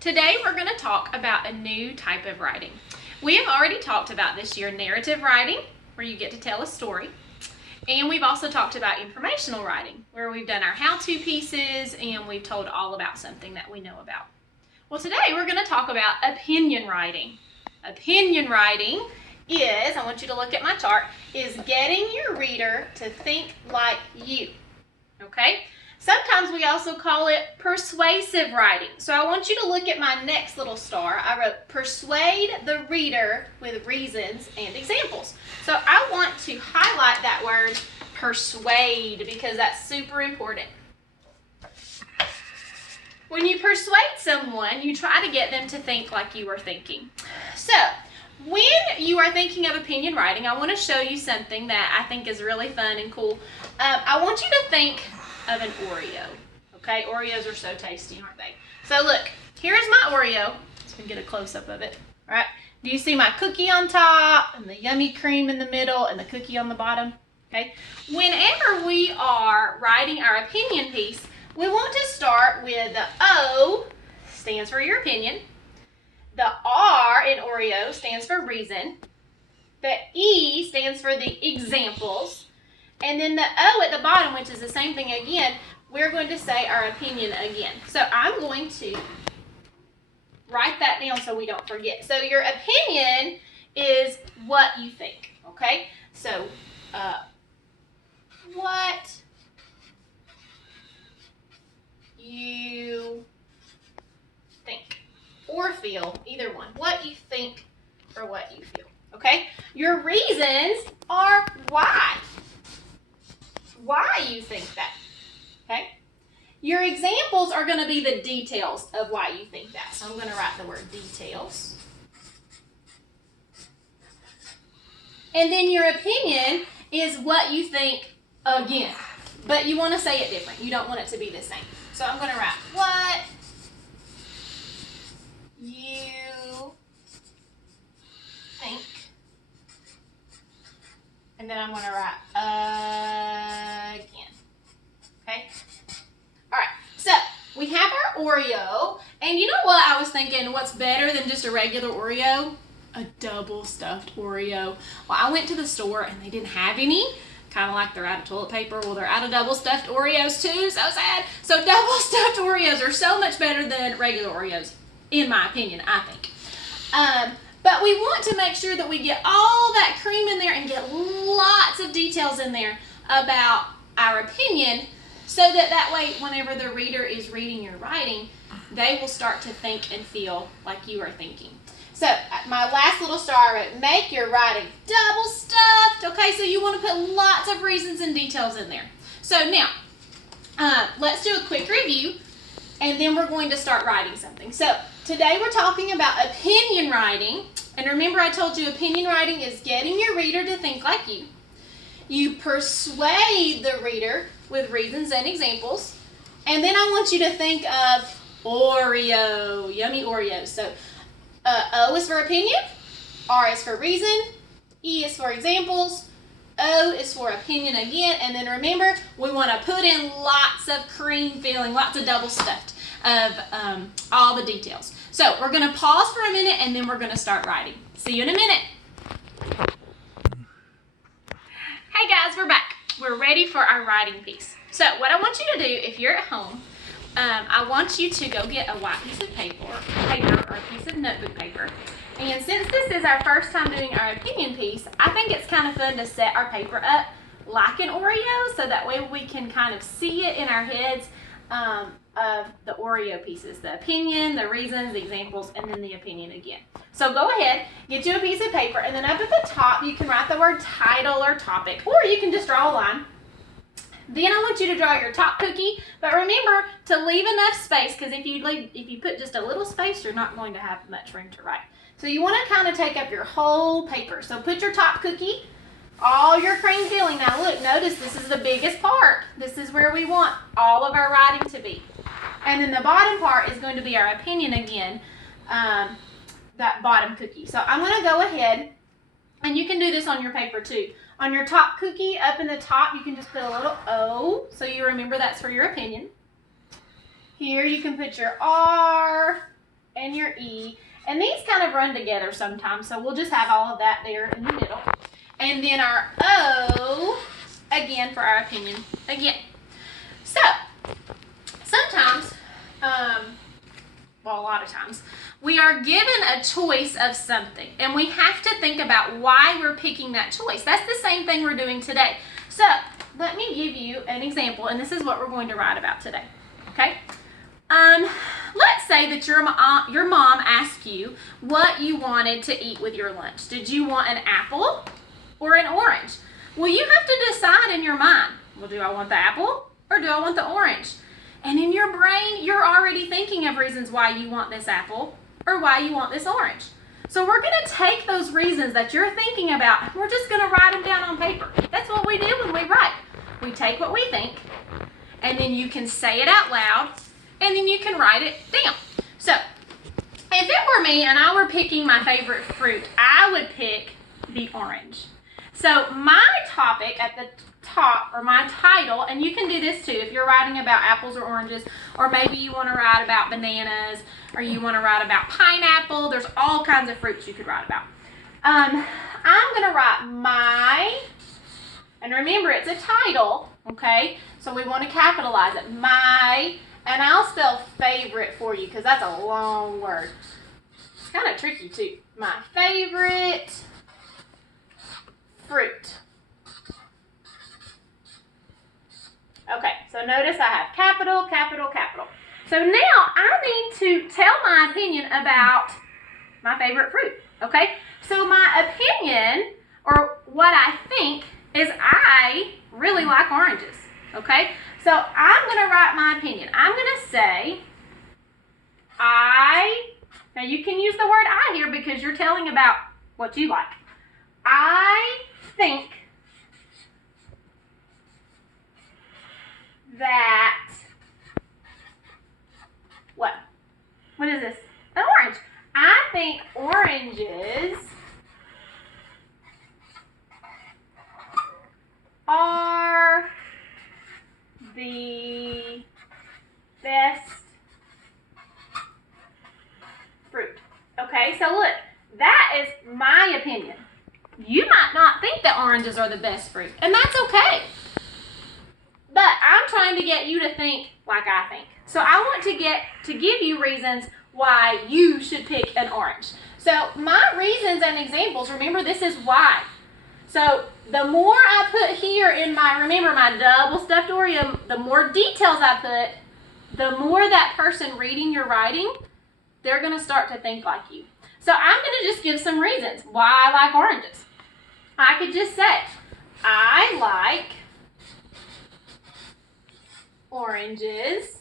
Today we're going to talk about a new type of writing. We have already talked about this year narrative writing, where you get to tell a story. And we've also talked about informational writing, where we've done our how-to pieces and we've told all about something that we know about. Well, today we're going to talk about opinion writing. Opinion writing is, I want you to look at my chart, is getting your reader to think like you. Okay? Sometimes we also call it persuasive writing. So I want you to look at my next little star. I wrote persuade the reader with reasons and examples. So I want to highlight that word persuade because that's super important. When you persuade someone, you try to get them to think like you are thinking. So when you are thinking of opinion writing, I want to show you something that I think is really fun and cool. I want you to think of an O.R.E.O. Okay, Oreos are so tasty, aren't they? So look, here's my O.R.E.O. Let's get a close-up of it. All right, do you see my cookie on top and the yummy cream in the middle and the cookie on the bottom? Okay, whenever we are writing our opinion piece, we want to start with the O stands for your opinion. The R in O.R.E.O. stands for reason. The E stands for the examples. And then the O at the bottom, which is the same thing again, we're going to say our opinion again. So I'm going to write that down so we don't forget. So your opinion is what you think, okay? So what you think or feel, either one. What you think or what you feel, okay? Your reasons are why. Why you think that, okay? Your examples are going to be the details of why you think that. So I'm going to write the word details. And then your opinion is what you think again. But you want to say it different. You don't want it to be the same. So I'm going to write what you think. And then I'm going to write again. Okay? All right. So we have our O.R.E.O. And you know what I was thinking? What's better than just a regular O.R.E.O.? A double stuffed O.R.E.O. Well, I went to the store and they didn't have any. Kind of like they're out of toilet paper. Well, they're out of double stuffed Oreos too. So sad. So double stuffed Oreos are so much better than regular Oreos, in my opinion, I think. But we want to make sure that we get all that cream in there and get lots of details in there about our opinion so that way whenever the reader is reading your writing, they will start to think and feel like you are thinking. So my last little star I wrote, make your writing double stuffed. Okay, so you want to put lots of reasons and details in there. So now, let's do a quick review and then we're going to start writing something. So today we're talking about opinion writing. And remember I told you opinion writing is getting your reader to think like you. You persuade the reader with reasons and examples. And then I want you to think of O.R.E.O. Yummy Oreos. So O is for opinion, R is for reason, E is for examples, O is for opinion again, and then remember, we want to put in lots of cream filling, lots of double stuffed of all the details. So we're going to pause for a minute and then we're going to start writing. See you in a minute. Hey guys, we're back. We're ready for our writing piece. So what I want you to do, if you're at home, I want you to go get a white piece of paper or a piece of notebook paper. And since this is our first time doing our opinion piece, I think it's kind of fun to set our paper up like an O.R.E.O. so that way we can kind of see it in our heads of the O.R.E.O. pieces. The opinion, the reasons, the examples, and then the opinion again. So go ahead, get you a piece of paper, and then up at the top you can write the word title or topic, or you can just draw a line. Then I want you to draw your top cookie, but remember to leave enough space because if you put just a little space, you're not going to have much room to write. So you want to kind of take up your whole paper. So put your top cookie, all your cream filling. Now look, notice this is the biggest part. This is where we want all of our writing to be. And then the bottom part is going to be our opinion again, that bottom cookie. So I'm going to go ahead, and you can do this on your paper too. On your top cookie, up in the top, you can just put a little O, so you remember that's for your opinion. Here you can put your R, and your E. And these kind of run together sometimes, so we'll just have all of that there in the middle. And then our O, again, for our opinion, again. So, sometimes, well, a lot of times, we are given a choice of something, and we have to think about why we're picking that choice. That's the same thing we're doing today. So, let me give you an example, and this is what we're going to write about today, okay? Let's say that your mom asked you what you wanted to eat with your lunch. Did you want an apple or an orange? Well, you have to decide in your mind, well, do I want the apple or do I want the orange? And in your brain, you're already thinking of reasons why you want this apple or why you want this orange. So we're going to take those reasons that you're thinking about, and we're just going to write them down on paper. That's what we do when we write. We take what we think, and then you can say it out loud, and then you can write it down. So, if it were me and I were picking my favorite fruit, I would pick the orange. So, my topic at the top, or my title, and you can do this too if you're writing about apples or oranges, or maybe you want to write about bananas, or you want to write about pineapple. There's all kinds of fruits you could write about. I'm going to write my, and remember it's a title, okay? So we want to capitalize it. My, and I'll spell favorite for you because that's a long word. It's kind of tricky too. My favorite fruit. Okay, so notice I have capital, capital, capital. So now I need to tell my opinion about my favorite fruit, okay? So my opinion, or what I think, is I really like oranges, okay? So I'm going to write my opinion. I'm going to say, now you can use the word I here because you're telling about what you like. I think that, what is this? An orange. I think oranges are the best fruit. Okay, so look, that is my opinion. You might not think that oranges are the best fruit, and that's okay. But I'm trying to get you to think like I think. So I want to give you reasons why you should pick an orange. So my reasons and examples, remember this is why. So the more I put here in remember my double stuffed Oreo, the more details I put, the more that person reading your writing, they're going to start to think like you. So I'm going to just give some reasons why I like oranges. I could just say, I like oranges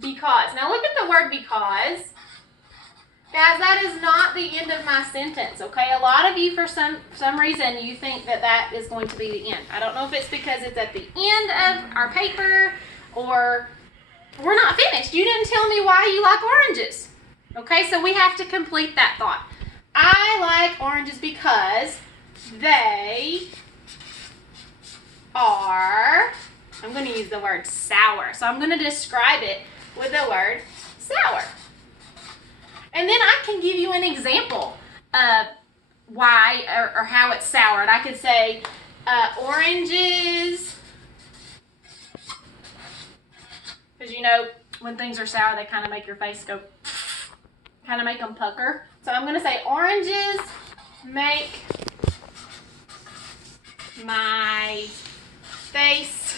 because. Now look at the word because. Guys, that is not the end of my sentence, okay? A lot of you, for some reason, you think that is going to be the end. I don't know if it's because it's at the end of our paper or we're not finished. You didn't tell me why you like oranges, okay? So we have to complete that thought. I like oranges because they are, I'm going to use the word sour. So I'm going to describe it with the word sour. And then I can give you an example of why or how it's sour. And I could say oranges, because you know when things are sour they kind of make your face go, kind of make them pucker. So I'm going to say oranges make my face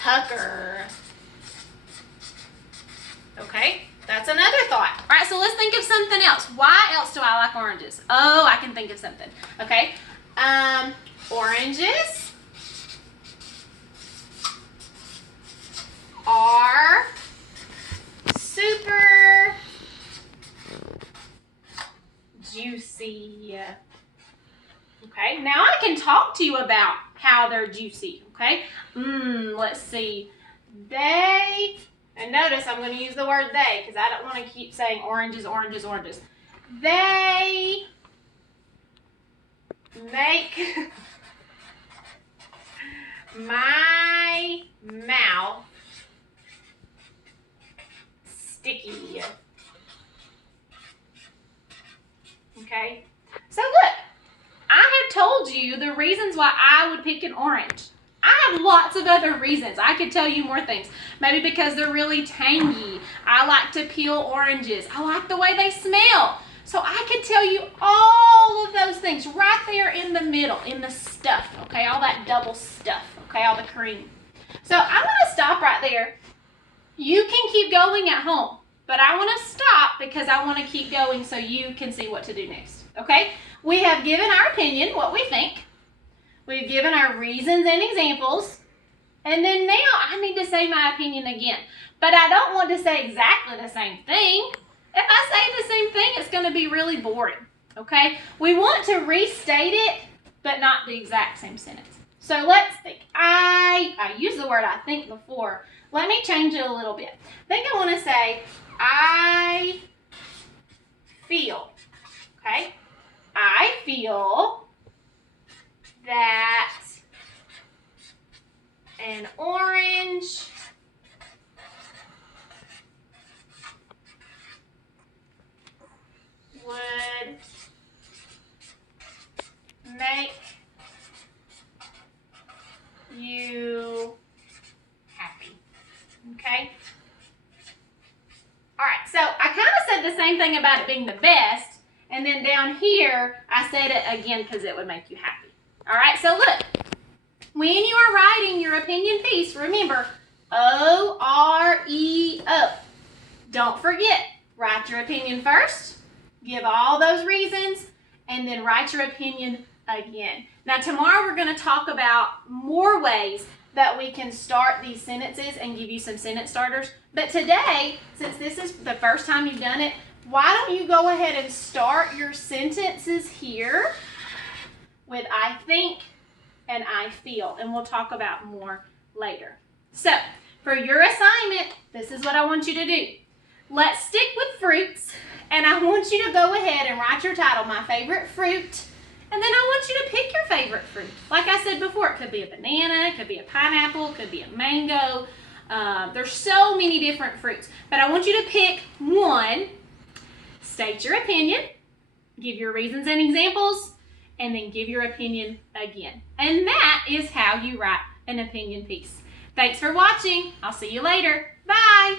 pucker. Okay? That's another thought. All right, so let's think of something else. Why else do I like oranges? Oh, I can think of something. Okay. Oranges are super juicy. Okay, now I can talk to you about how they're juicy. Okay. Let's see. They, and notice I'm going to use the word they because I don't want to keep saying oranges, oranges, oranges. They make my mouth sticky. Okay, so look, I have told you the reasons why I would pick an orange. I have lots of other reasons. I could tell you more things. Maybe because they're really tangy. I like to peel oranges. I like the way they smell. So I could tell you all of those things right there in the middle, in the stuff, okay? All that double stuff, okay? All the cream. So I'm going to stop right there. You can keep going at home, but I want to stop because I want to keep going so you can see what to do next, okay? We have given our opinion, what we think. We've given our reasons and examples. And then now I need to say my opinion again. But I don't want to say exactly the same thing. If I say the same thing, it's going to be really boring, okay? We want to restate it, but not the exact same sentence. So let's think. I used the word I think before. Let me change it a little bit. I think I want to say, I feel, okay? I feel that an orange would make you happy. Okay? All right, so I kind of said the same thing about it being the best, and then down here, I said it again because it would make you happy. All right, so look, when you are writing your opinion piece, remember, O.R.E.O. Don't forget, write your opinion first, give all those reasons, and then write your opinion again. Now, tomorrow we're going to talk about more ways that we can start these sentences and give you some sentence starters. But today, since this is the first time you've done it, why don't you go ahead and start your sentences here with I think and I feel, and we'll talk about more later. So, for your assignment, this is what I want you to do. Let's stick with fruits, and I want you to go ahead and write your title, My Favorite Fruit, and then I want you to pick your favorite fruit. Like I said before, it could be a banana, it could be a pineapple, it could be a mango. There's so many different fruits, but I want you to pick one, state your opinion, give your reasons and examples, and then give your opinion again. And that is how you write an opinion piece. Thanks for watching. I'll see you later. Bye.